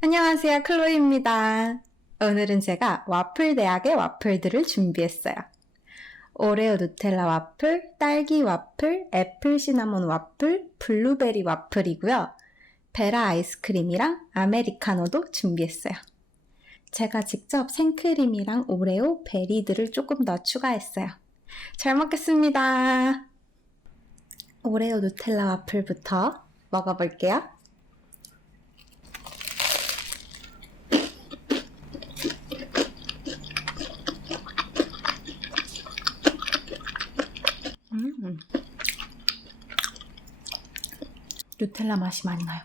안녕하세요. 클로이입니다. 오늘은 제가 와플 대학의 와플들을 준비했어요. 오레오 누텔라 와플, 딸기 와플, 애플 시나몬 와플, 블루베리 와플이고요. 베라 아이스크림이랑 아메리카노도 준비했어요. 제가 직접 생크림이랑 오레오, 베리들을 조금 더 추가했어요. 잘 먹겠습니다. 오레오 누텔라 와플부터 먹어볼게요. 누텔라 맛이 많이 나요.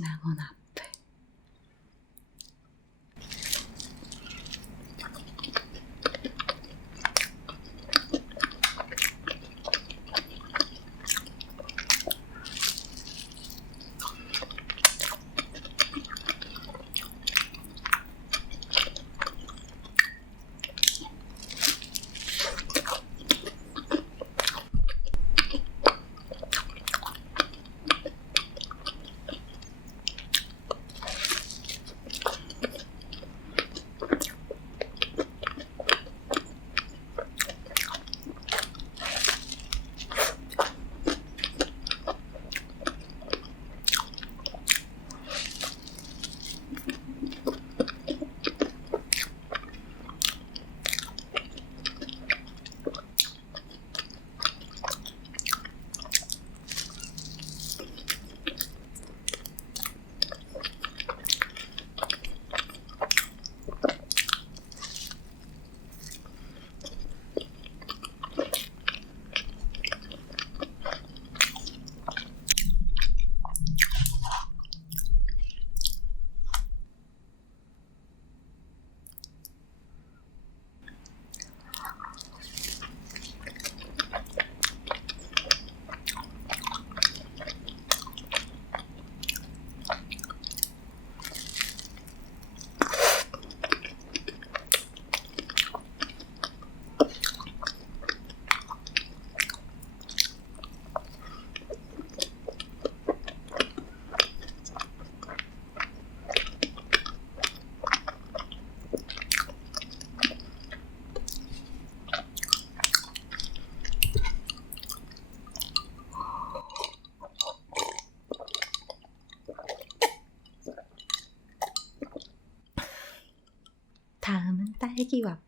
品物 ถามมันได้กี่แบบ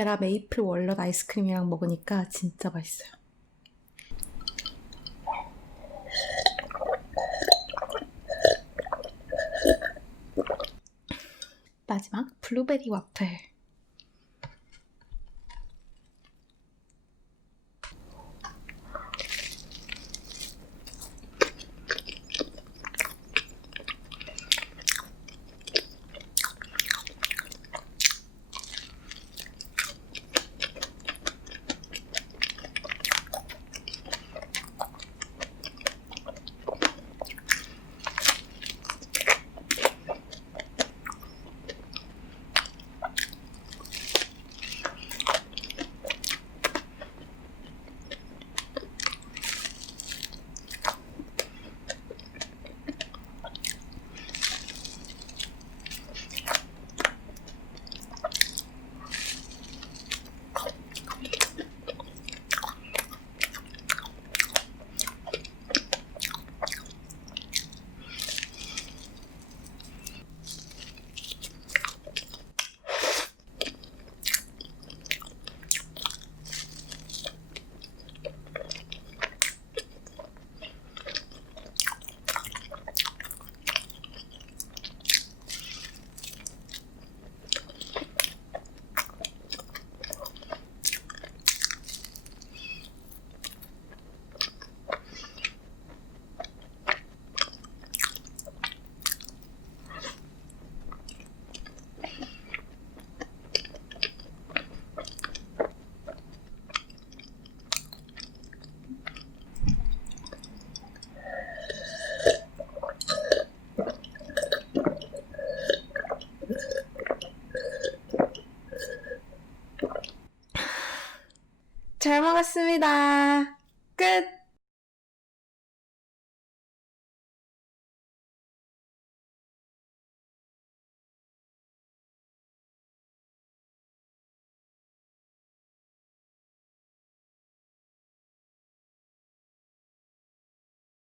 플. 베라 메이플 월넛 아이스크림이랑 먹으니까 진짜 맛있어요. 마지막 블루베리 와플. 잘 먹었습니다. 끝!